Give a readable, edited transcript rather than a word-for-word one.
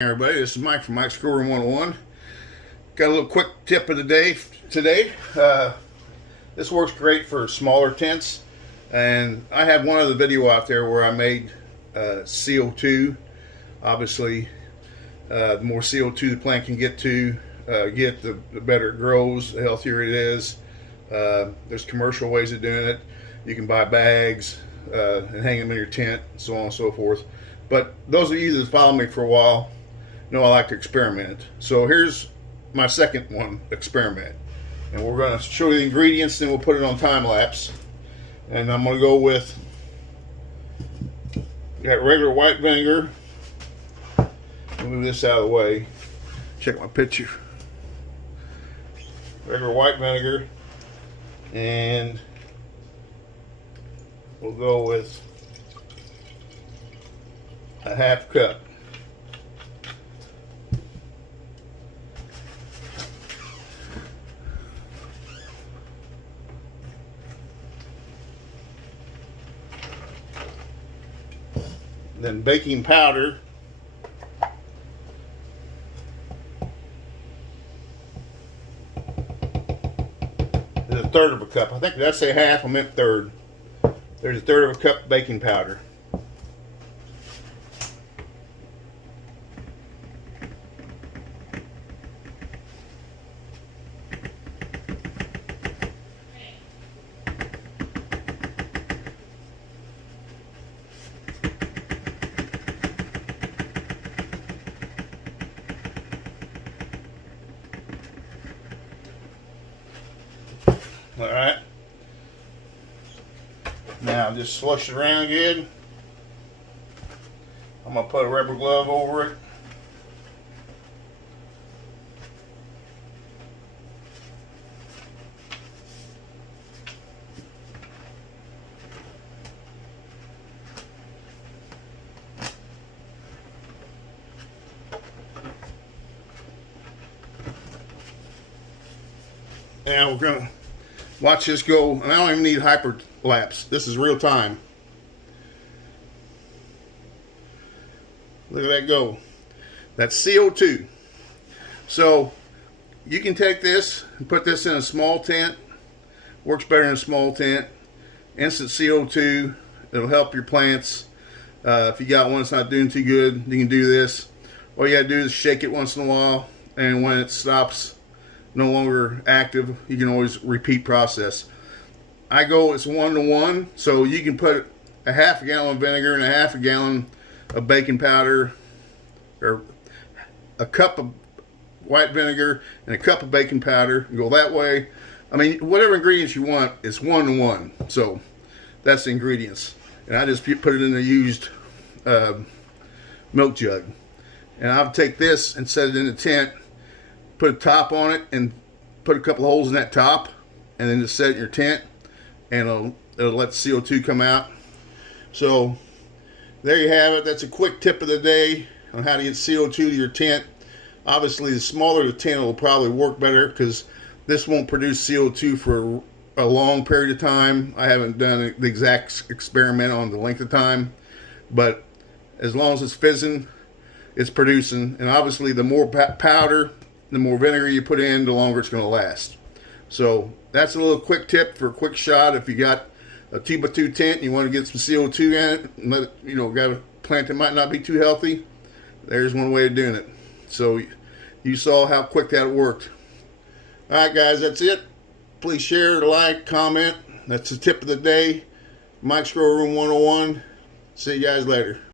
Everybody, this is Mike from Mike's Grow Room 101. Got a little quick tip of the day today. This works great for smaller tents, and I have one other video out there where I made CO2. Obviously, the more CO2 the plant can get, the better it grows, the healthier it is. There's commercial ways of doing it. You can buy bags and hang them in your tent, so on and so forth. But those of you that follow me for a while know I like to experiment. So here's my second one, experiment. And we're going to show you the ingredients, then we'll put it on time lapse. And I'm going to go with, got regular white vinegar. Move this out of the way. Check my picture. Regular white vinegar. And we'll go with a half cup. Then baking powder, there's a third of a cup. I think did I say half? I meant third. There's a third of a cup baking powder. All right. Now just slush it around good. I'm gonna put a rubber glove over it. Now we're gonna watch this go, and I don't even need hyperlapse. This is real time. Look at that go. That's CO2. So you can take this and put this in a small tent. Works better in a small tent. Instant CO2. It'll help your plants. If you got one that's not doing too good, you can do this. All you gotta do is shake it once in a while, and when it stops no longer active, you can always repeat process. It's 1-to-1, so you can put a half a gallon of vinegar and a half a gallon of baking powder, or a cup of white vinegar and a cup of baking powder, and go that way. I mean, whatever ingredients you want, it's 1-to-1. So that's the ingredients. And I just put it in a used milk jug. And I'll take this and set it in the tent, put a top on it, and put a couple of holes in that top, and then just set it in your tent, and it'll let the CO2 come out. So there you have it. That's a quick tip of the day on how to get CO2 to your tent. Obviously, the smaller the tent, will probably work better, because this won't produce CO2 for a long period of time. I haven't done the exact experiment on the length of time, but as long as it's fizzing, it's producing. And obviously, the more powder, the more vinegar you put in, the longer it's going to last. So that's a little quick tip for a quick shot. If you got a 2x2 tent and you want to get some CO2 in it, and let it, got a plant that might not be too healthy, there's one way of doing it. So you saw how quick that worked. All right, guys, that's it. Please share, like, comment. That's the tip of the day. Mike's Grow Room 101. See you guys later.